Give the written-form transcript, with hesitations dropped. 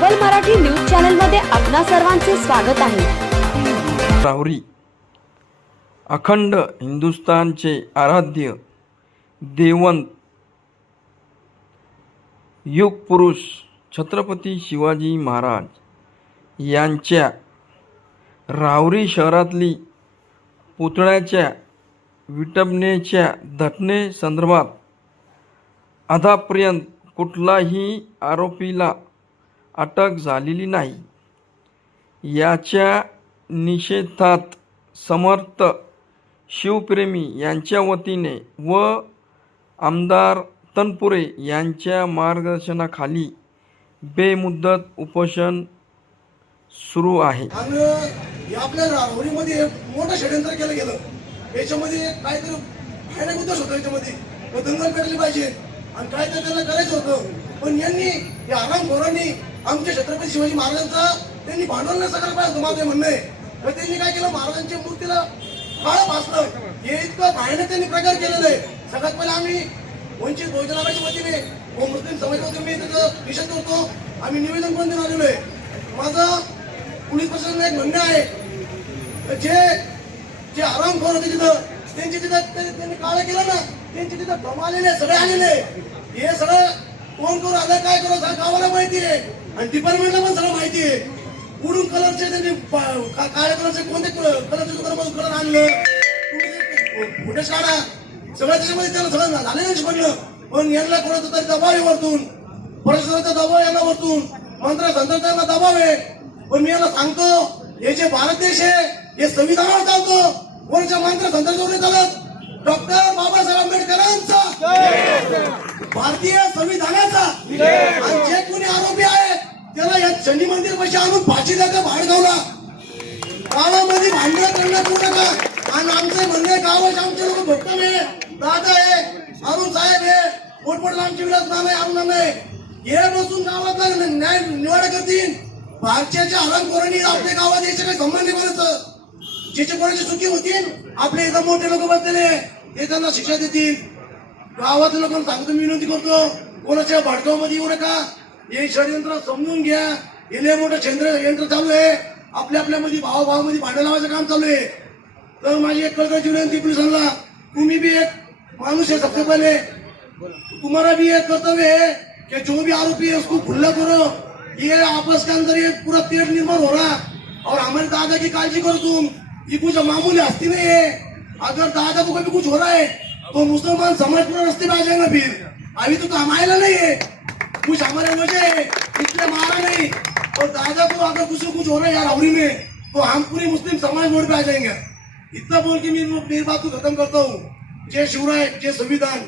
प्रबल Marathi news channel मध्ये आपणा सर्वांचे स्वागत आहे। राहुरी अखंड हिंदुस्थानचे आराध्य देवंत युग पुरुष छत्रपती शिवाजी महाराज यांच्या राहुरी शहरातली पुतळ्याच्या विटंबनेच्या घटनेसंदर्भात आतापर्यंत कुठलाही आरोपीला अटक झालेली नाही। याच्या निषेधात समर्थ शिवप्रेमी यांच्या वतीने व आमदार तनपुरे यांच्या मार्गदर्शनाखाली बेमुदत उपोषण सुरू आहे। आणि आपल्या राहुरीमध्ये मोठं षडयंत्र केलं गेलं। याच्यामध्ये काहीतरी भयानक उद्देश होता, याच्यामध्ये दंगल पेटली पाहिजे आणि काहीतरी त्यांना करायचं होतं। पण यांनी या आरामखोरांनी आमच्या छत्रपती शिवाजी महाराजांचा त्यांनी भांडवल न सगळं पाहिजे माझं म्हणणं आहे। तर त्यांनी काय केलं, महाराजांच्या मूर्तीला काळं फासलं। हे इतकं भयानक त्यांनी प्रकार केलेला आहे। सगळ्यात पहिले आम्ही वंचित बहुजन आघाडीच्या वतीने व मुस्लिम समाजाच्या मी त्याचं निषेध करतो। आम्ही निवेदन पण देऊन आलेलो आहे। माझं पोलीस प्रशासनाला एक म्हणणं आहे, जे आरामखोर होते तिथं त्यांची तिथं त्यांनी काळं केलं ना, त्यांची तिथं दम आलेले सगळे आलेले। हे सगळं कोण करू आलं काय करू सगळं गावाला माहिती आहे आणि डिपार्टमेंटला पण सगळं माहिती आहे। उडून कलरचे त्यांनी काळ्या कलरचे कोणते कलरचे दुकानामधून कलर आणलं, फुटेज काढा सगळं त्याच्यामध्ये त्याला सगळं झालेलं पडलं। पण यांना कोणाचा तरी दबाव आहे वरतून, प्रशासनाचा दबाव यांना वरतून, मंत्र्यांना दबाव आहे। पण मी यांना सांगतो, हे जे भारत देश आहे हे संविधानावर चालतो, वरच्या मंत्र्यांच्या चालत। डॉक्टर बाबासाहेब आंबेडकरांचा भारतीय संविधानाचा आणि जे कोणी आरोपी आहे त्याला या शनी मंदिर पैसे आणून फाशी द्यायचं बाहेर गावला। गावामध्ये भांडण करणं करू नका। आणि आमचे म्हणणे गावाचे आमचे लोक भक्कम आहे, दादा आहे, अरुण साहेब आहे, पोटपोटला आमचे विलास नाम आहे, अरुण नाम आहे। हे बसून गावातला न्याय निवाडा करतील। भारतीयाच्या आरामखोरांनी आपल्या गावात याचे काही संबंध नाही बनायचं। ज्याच्या कोणाची चुकी होतील आपले एकदम मोठे लोक बसलेले ते त्यांना शिक्षा देतील। गावातल्या लोकांना सांगतो, मी विनंती करतो, कोणाच्या भडकामध्ये येऊ नका। हे षडयंत्र समजून घ्या। हे मोठं यंत्र चालू आहे, आपल्यामध्ये भावामध्ये भांडण लावायचं काम चालू आहे। तर माझी एक कळकळीची विनंती पोलिसांना, तुम्ही भी एक मानुष है, सबसे पहले तुम्हारा भी एक कर्तव्य है कि जो भी आरोपी है उसको खुला करो। ये आपस के अंदर ये पूरा पेड़ निर्माण हो रहा और हमारे दादा की काळजी करो तुम। ये कुछ मामूली हस्ती नहीं है। अगर दादा को कभी कुछ हो रहा है तो मुसलमान समाज पूरा रास्ते पे आ जाएगा। फिर अभी तो कमाएगा नहीं है, कुछ हमारे वजह है इसलिए मारा नहीं। और दादा को अगर कुछ हो रहा है यार राहुरी में तो हम पूरी मुस्लिम समाज मोड़ पे आ जाएंगे। इतना बोल के मैं मेरी बात को खत्म करता हूँ। जय शिवराय, जय संविधान।